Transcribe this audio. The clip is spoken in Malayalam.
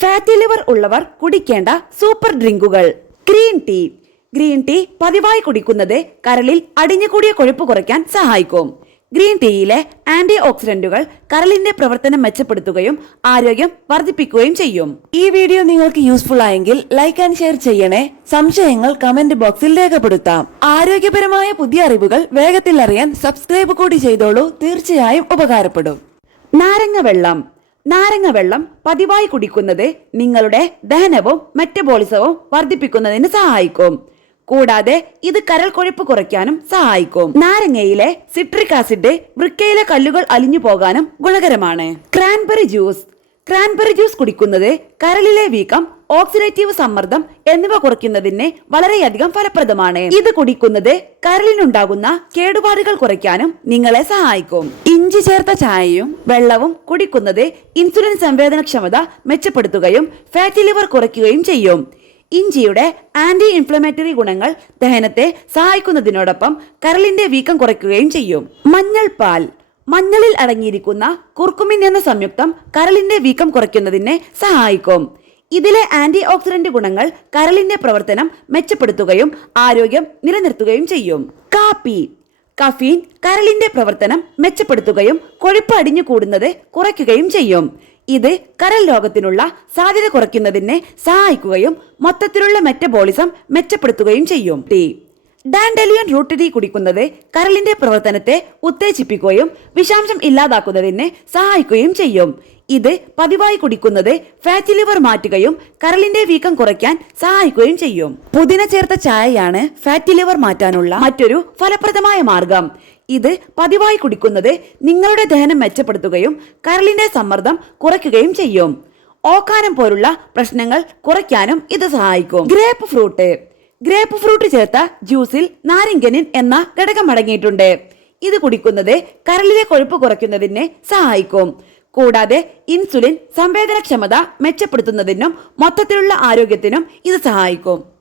ഫാറ്റി ലിവർ ഉള്ളവർ കുടിക്കേണ്ട സൂപ്പർ ഡ്രിങ്കുകൾ. ഗ്രീൻ ടീ പതിവായി കുടിക്കുന്നത് കരളിൽ അടിഞ്ഞുകൂടിയ കൊഴുപ്പ് കുറയ്ക്കാൻ സഹായിക്കും. ഗ്രീൻ ടീയിലെ ആന്റി ഓക്സിഡന്റുകൾ കരളിന്റെ പ്രവർത്തനം മെച്ചപ്പെടുത്തുകയും ആരോഗ്യം വർദ്ധിപ്പിക്കുകയും ചെയ്യും. ഈ വീഡിയോ നിങ്ങൾക്ക് യൂസ്ഫുൾ ആയെങ്കിൽ ലൈക്ക് ആൻഡ് ഷെയർ ചെയ്യണേ. സംശയങ്ങൾ കമന്റ് ബോക്സിൽ രേഖപ്പെടുത്താം. ആരോഗ്യപരമായ പുതിയ അറിവുകൾ വേഗത്തിൽ അറിയാൻ സബ്സ്ക്രൈബ് കൂടി ചെയ്തോളൂ. തീർച്ചയായും ഉപകാരപ്പെടും. നാരങ്ങ വെള്ളം പതിവായി കുടിക്കുന്നത് നിങ്ങളുടെ ദഹനവും മെറ്റബോളിസവും വർദ്ധിപ്പിക്കുന്നതിന് സഹായിക്കും. കൂടാതെ ഇത് കരൾ കൊഴുപ്പ് കുറയ്ക്കാനും സഹായിക്കും. നാരങ്ങയിലെ സിട്രിക് ആസിഡ് വൃക്കയിലെ കല്ലുകൾ അലിഞ്ഞു പോകാനും ഗുണകരമാണ്. ക്രാൻബെറി ജ്യൂസ് കുടിക്കുന്നത് കരളിലെ വീക്കം, ഓക്സിഡേറ്റീവ് സമ്മർദ്ദം എന്നിവ കുറയ്ക്കുന്നതിന് വളരെയധികം ഫലപ്രദമാണ്. ഇത് കുടിക്കുന്നത് കരളിനുണ്ടാകുന്ന കേടുപാടുകൾ കുറയ്ക്കാനും നിങ്ങളെ സഹായിക്കും. ഇഞ്ചി ചേർത്ത ചായയും വെള്ളവും കുടിക്കുന്നത് ഇൻസുലിൻ സംവേദനക്ഷമത മെച്ചപ്പെടുത്തുകയും ഫാറ്റി ലിവർ കുറയ്ക്കുകയും ചെയ്യും. ഇഞ്ചിയുടെ ആന്റി ഇൻഫ്ലമേറ്ററി ഗുണങ്ങൾ ദഹനത്തെ സഹായിക്കുന്നതിനോടൊപ്പം കരളിന്റെ വീക്കം കുറയ്ക്കുകയും ചെയ്യും. മഞ്ഞളിൽ അടങ്ങിയിരിക്കുന്ന കുർക്കുമിൻ എന്ന സംയുക്തം കരളിന്റെ വീക്കം കുറയ്ക്കുന്നതിന് സഹായിക്കും. ഇതിലെ ആന്റി ഓക്സിഡന്റ് ഗുണങ്ങൾ കരളിന്റെ പ്രവർത്തനം മെച്ചപ്പെടുത്തുകയും ആരോഗ്യം നിലനിർത്തുകയും ചെയ്യും. കഫീൻ കരളിന്റെ പ്രവർത്തനം മെച്ചപ്പെടുത്തുകയും കൊഴുപ്പ് അടിഞ്ഞു കൂടുന്നത് കുറയ്ക്കുകയും ചെയ്യും. ഇത് കരൾ രോഗത്തിനുള്ള സാധ്യത കുറയ്ക്കുന്നതിന് സഹായിക്കുകയും മൊത്തത്തിലുള്ള മെറ്റബോളിസം മെച്ചപ്പെടുത്തുകയും ചെയ്യും. ഡാൻഡലിയൻ റൂട്ട് ടീ കുടിക്കുന്നത് കരളിന്റെ പ്രവർത്തനത്തെ ഉത്തേജിപ്പിക്കുകയും വിഷാംശം ഇല്ലാതാക്കുന്നതിന് സഹായിക്കുകയും ചെയ്യും. ഇത് പതിവായി കുടിക്കുന്നത് ഫാറ്റി ലിവർ മാറ്റുകയും കരളിന്റെ വീക്കം കുറയ്ക്കാൻ സഹായിക്കുകയും ചെയ്യും. പുതിന ചേർത്ത ചായയാണ് ഫാറ്റി ലിവർ മാറ്റാനുള്ള മറ്റൊരു ഫലപ്രദമായ മാർഗം. ഇത് പതിവായി കുടിക്കുന്നത് നിങ്ങളുടെ ദഹനം മെച്ചപ്പെടുത്തുകയും കരളിന്റെ സമ്മർദ്ദം കുറയ്ക്കുകയും ചെയ്യും. ഓക്കാനം പോലുള്ള പ്രശ്നങ്ങൾ കുറയ്ക്കാനും ഇത് സഹായിക്കും. ഗ്രേപ്പ് ഫ്രൂട്ട് ചേർത്ത ജ്യൂസിൽ നാരങ്ങനിൻ എന്ന ഘടകം അടങ്ങിയിട്ടുണ്ട്. ഇത് കുടിക്കുന്നത് കരളിലെ കൊഴുപ്പ് കുറയ്ക്കുന്നതിന് സഹായിക്കും. കൂടാതെ ഇൻസുലിൻ സംവേദനക്ഷമത മെച്ചപ്പെടുത്തുന്നതിനും മൊത്തത്തിലുള്ള ആരോഗ്യത്തിനും ഇത് സഹായിക്കും.